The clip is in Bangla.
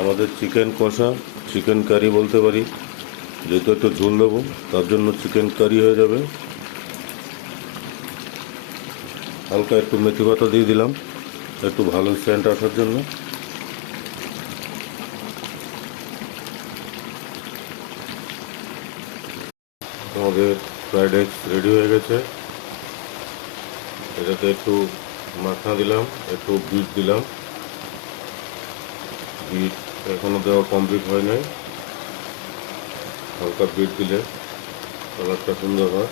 আমাদের চিকেন কষা, চিকেন কারি বলতে পারি, যেহেতু একটু ঝোল দেবো তার জন্য চিকেন কারি হয়ে যাবে। হালকা একটু মেথি পাতা দিয়ে দিলাম একটু ভালো সেন্ট আসার জন্য। আমাদের ফ্রাইড এগস রেডি হয়ে গেছে। এটাতে একটু মাখনা দিলাম, একটু বিট দিলাম। বিট এখনও দেওয়া কমপ্লিট হয় নাই, হালকা বিট দিলে কালারটা সুন্দর হয়।